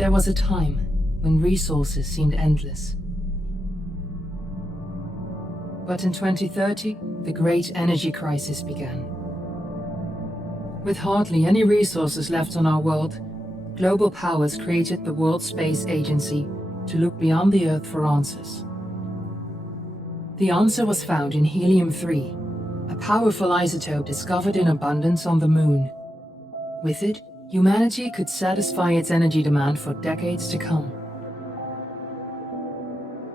There was a time when resources seemed endless. But in 2030, the great energy crisis began. With hardly any resources left on our world, global powers created the World Space Agency to look beyond the Earth for answers. The answer was found in helium-3, a powerful isotope discovered in abundance on the Moon. With it, humanity could satisfy its energy demand for decades to come.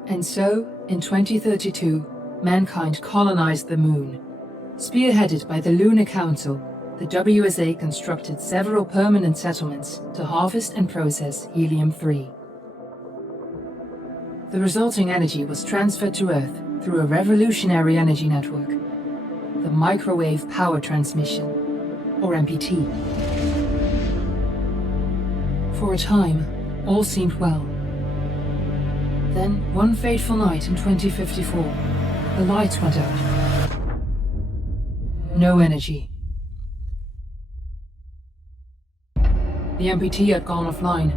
And so, in 2032, mankind colonized the Moon. Spearheaded by the Lunar Council, the WSA constructed several permanent settlements to harvest and process helium-3. The resulting energy was transferred to Earth through a revolutionary energy network, the Microwave Power Transmission, or MPT. For a time, all seemed well. Then, one fateful night in 2054, the lights went out. No energy. The MPT had gone offline,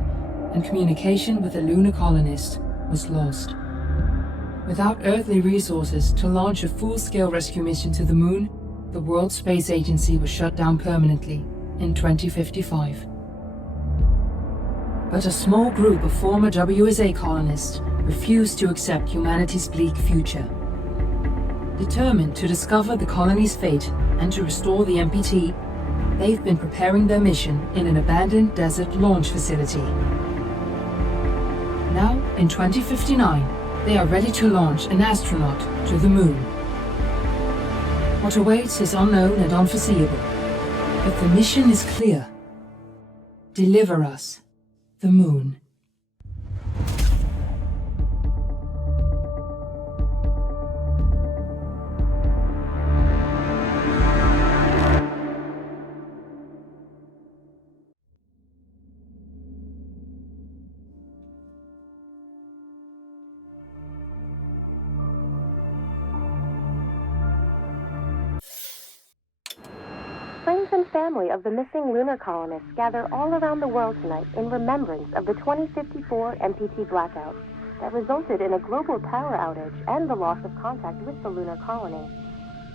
and communication with the lunar colonist was lost. Without earthly resources to launch a full-scale rescue mission to the Moon, the World Space Agency was shut down permanently in 2055. But a small group of former WSA colonists refused to accept humanity's bleak future. Determined to discover the colony's fate and to restore the MPT, they've been preparing their mission in an abandoned desert launch facility. Now, in 2059, they are ready to launch an astronaut to the Moon. What awaits is unknown and unforeseeable, but the mission is clear. Deliver us the Moon. Friends and family of the missing lunar colonists gather all around the world tonight in remembrance of the 2054 MPT blackout that resulted in a global power outage and the loss of contact with the lunar colony.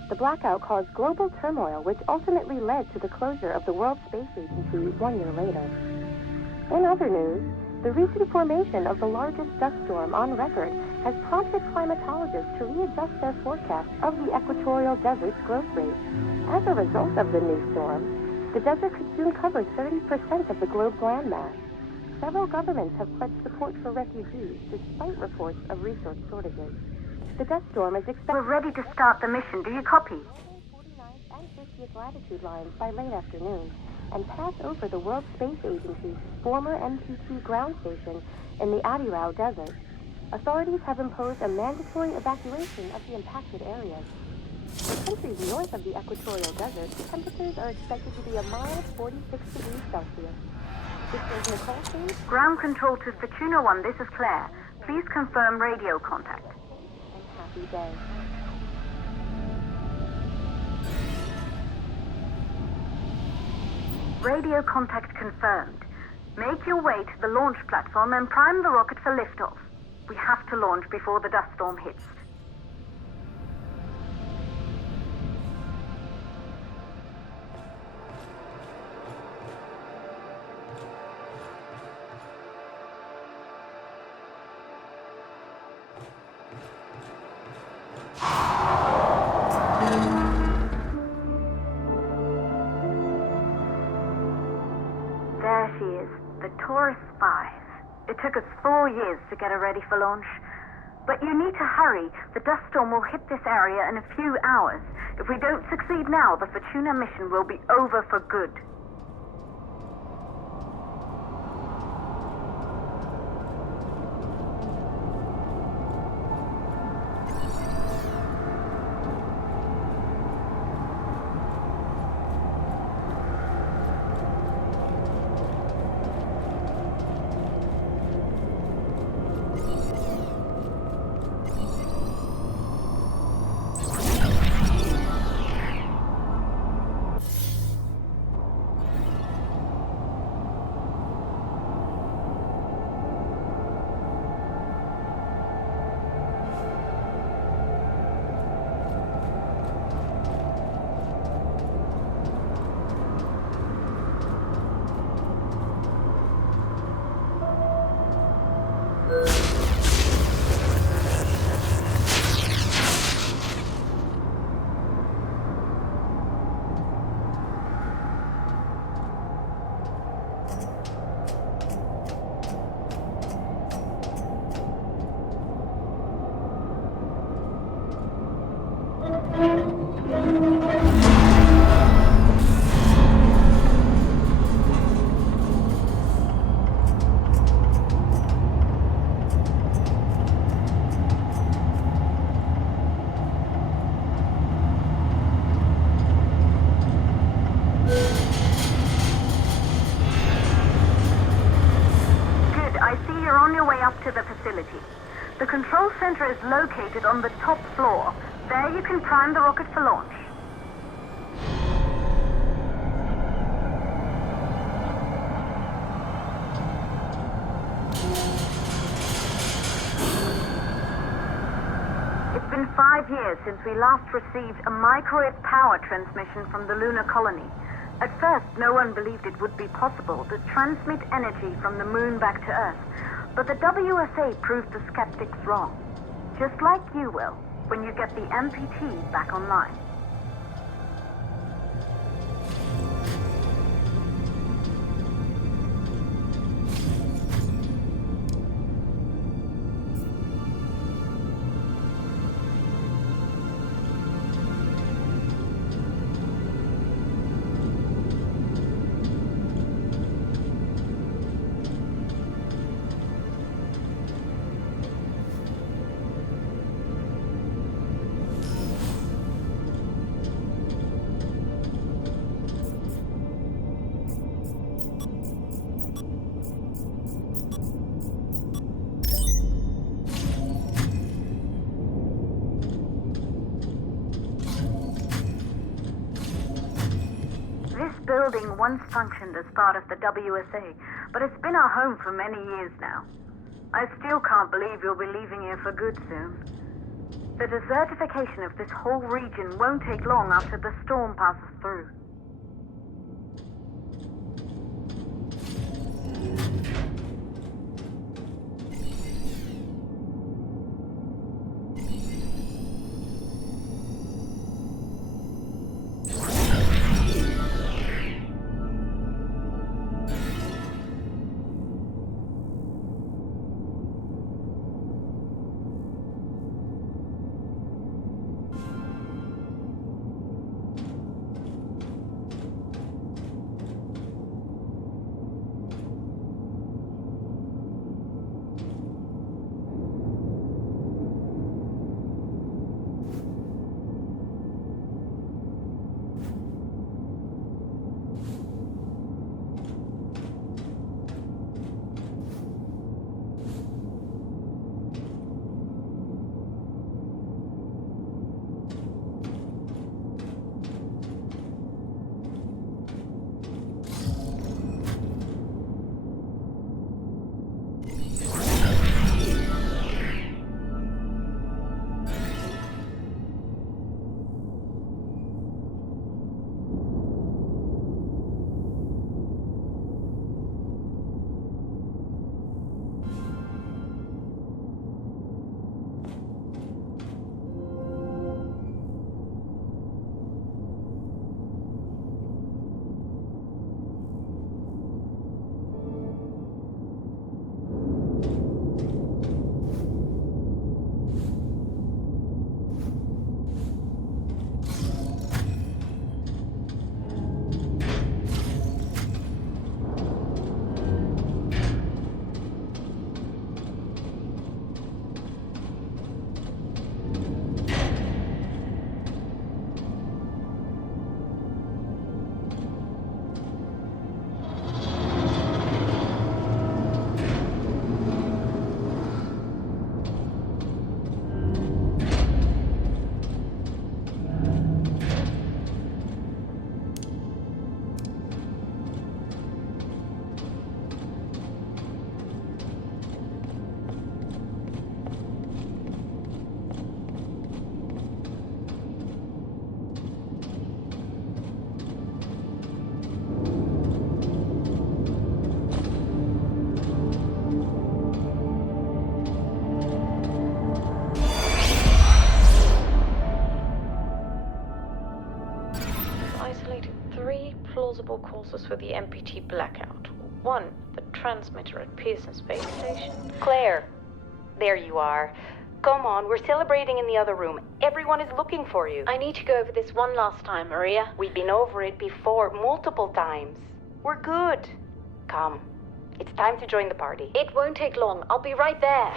The blackout caused global turmoil, which ultimately led to the closure of the World Space Agency 1 year later. In other news, the recent formation of the largest dust storm on record has prompted climatologists to readjust their forecast of the equatorial desert's growth rate. As a result of the new storm, the desert could soon cover 30% of the globe's landmass. Several governments have pledged support for refugees, despite reports of resource shortages. The dust storm is expected... We're ready to start the mission. Do you copy? 49th and 50th latitude lines by late afternoon and pass over the World Space Agency's former MPT ground station in the Adirau Desert. Authorities have imposed a mandatory evacuation of the impacted areas. In countries north of the equatorial desert, temperatures are expected to be a mild 46 degrees Celsius. This is Nicole King. Ground control to Fortuna 1, this is Claire. Please confirm radio contact. And happy day. Radio contact confirmed. Make your way to the launch platform and prime the rocket for liftoff. We have to launch before the dust storm hits. There she is, the Taurus 5. It took us 4 years to get her ready for launch. But you need to hurry. The dust storm will hit this area in a few hours. If we don't succeed now, the Fortuna mission will be over for good. up to the facility. The control center is located on the top floor. There you can prime the rocket for launch. It's been 5 years since we last received a microwave power transmission from the lunar colony. At first, no one believed it would be possible to transmit energy from the moon back to Earth, but the WSA proved the skeptics wrong. Just like you will, when you get the MPT back online. Building once functioned as part of the WSA, but it's been our home for many years now. I still can't believe you'll be leaving here for good soon. The desertification of this whole region won't take long after the storm passes through. plausible causes for the MPT blackout. 1, the transmitter at Pearson Space Station. Claire, there you are. Come on, we're celebrating in the other room. Everyone is looking for you. I need to go over this one last time, Maria. We've been over it before, multiple times. We're good. Come, it's time to join the party. It won't take long. I'll be right there.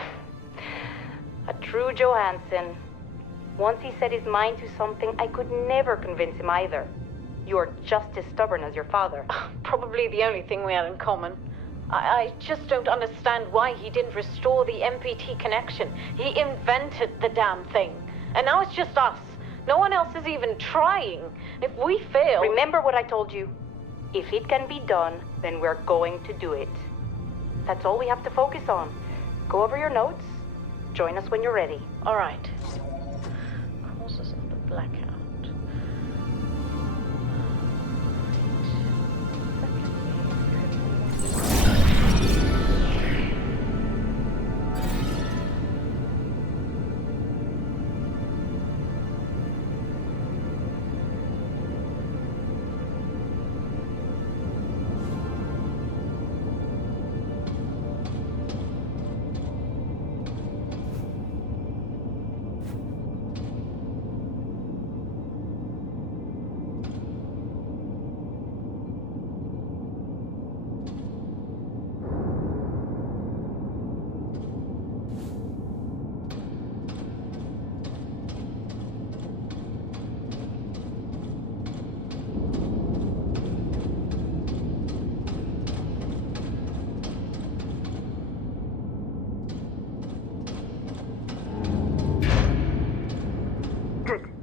A true Johansson. Once he set his mind to something, I could never convince him either. You're just as stubborn as your father. Probably the only thing we had in common. I just don't understand why he didn't restore the MPT connection. He invented the damn thing. And now it's just us. No one else is even trying. If we fail... Remember what I told you. If it can be done, then we're going to do it. That's all we have to focus on. Go over your notes. Join us when you're ready. All right. Causes of the blackout.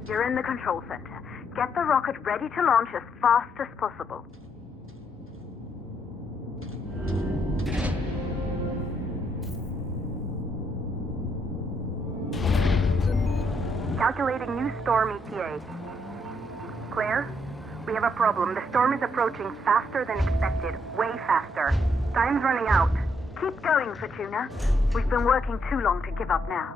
You're in the control center. Get the rocket ready to launch as fast as possible. Calculating new storm ETA. Claire, we have a problem. The storm is approaching faster than expected. Way faster. Time's running out. Keep going, Fortuna. We've been working too long to give up now.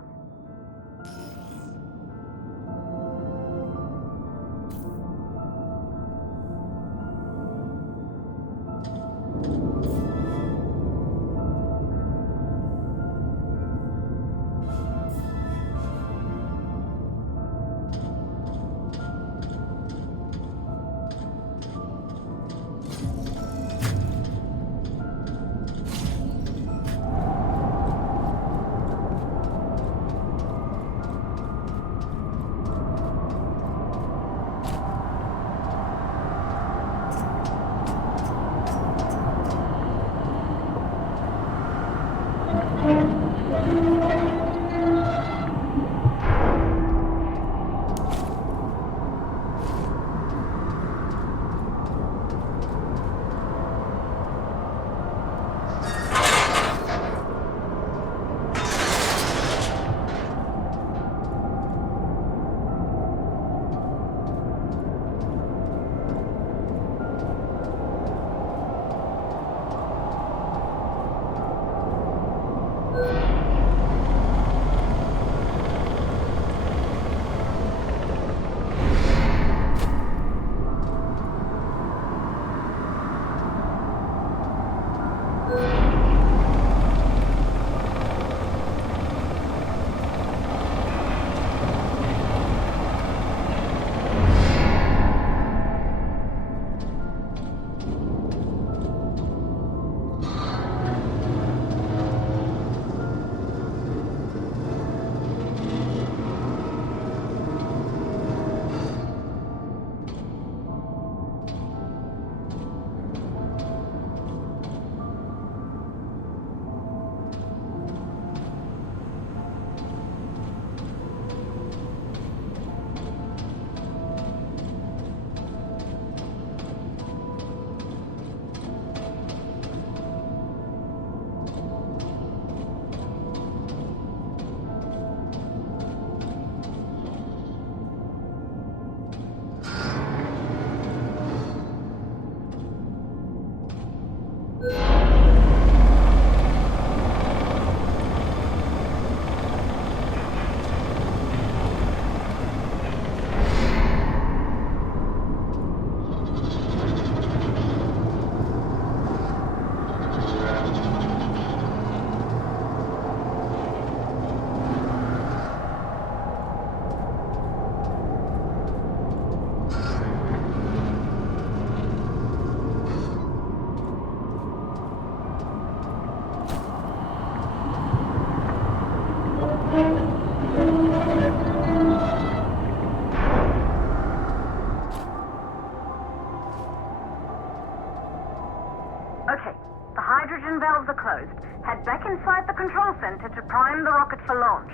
closed. Head back inside the control center to prime the rocket for launch.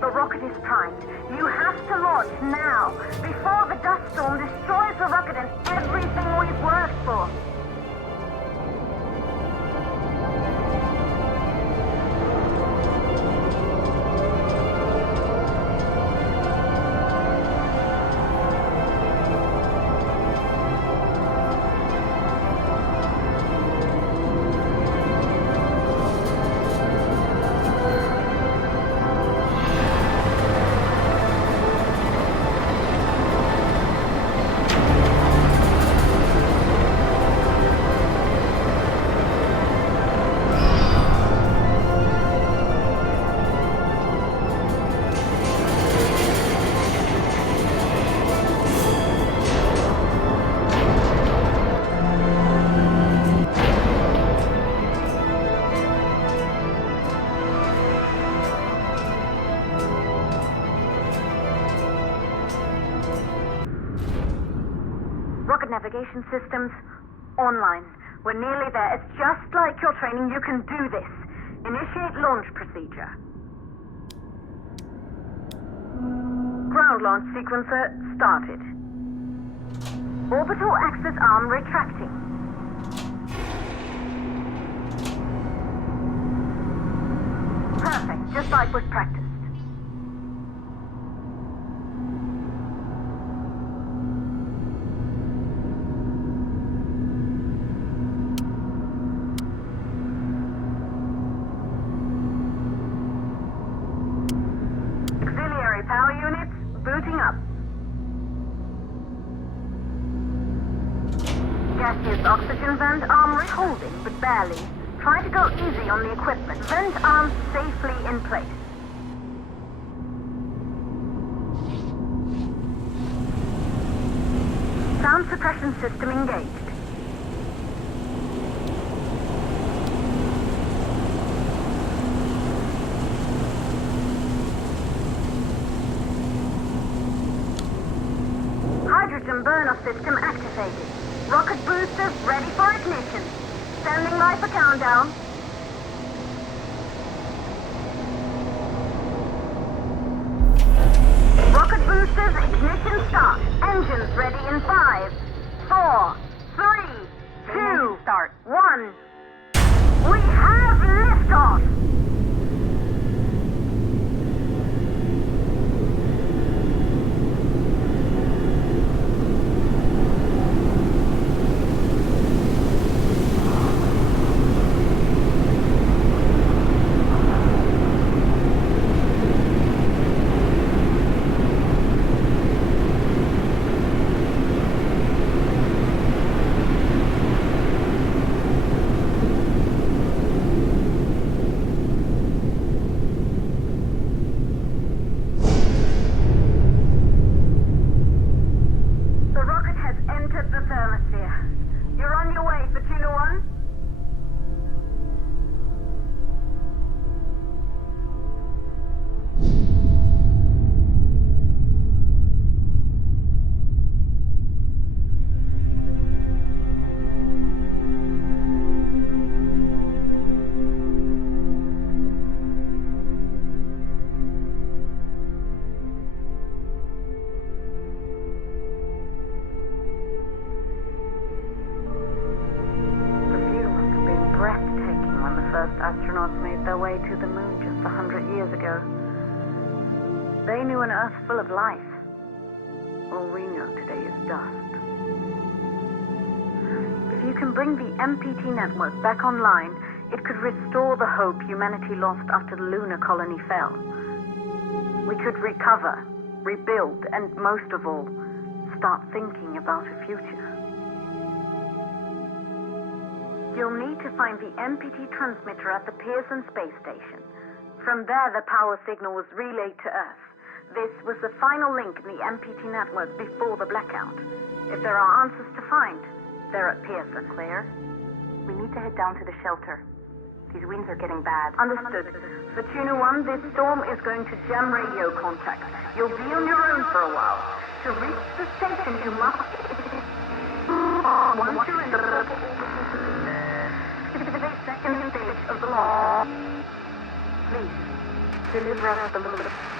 The rocket is primed. You have to launch now, before the dust storm destroys the rocket and everything we've worked for. Navigation systems online. We're nearly there. It's just like your training. You can do this. Initiate launch procedure. Ground launch sequencer started. Orbital axis arm retracting. Perfect, just like was practiced. Power units booting up. Gaseous oxygen vent arm holding, but barely. Try to go easy on the equipment. Vent arms safely in place. Sound suppression system engaged. Hydrogen burn-off system activated. Rocket boosters ready for ignition. Standing by for countdown. Rocket boosters ignition start. Engines ready in 5, 4, 3, 2, start. 1. We have liftoff! Astronauts made their way to the moon just 100 years ago. They knew an Earth full of life. All we know today is dust. If you can bring the MPT network back online, it could restore the hope humanity lost after the lunar colony fell. We could recover, rebuild, and most of all, start thinking about a future. You'll need to find the MPT transmitter at the Pearson space station. From there, the power signal was relayed to Earth. This was the final link in the MPT network before the blackout. If there are answers to find, they're at Pearson. Claire, we need to head down to the shelter. These winds are getting bad. Understood. For Tuna 1, this storm is going to jam radio contact. You'll be on your own for a while. To reach the station, you must... Once you're in the second stage of the launch, please deliver us the moon.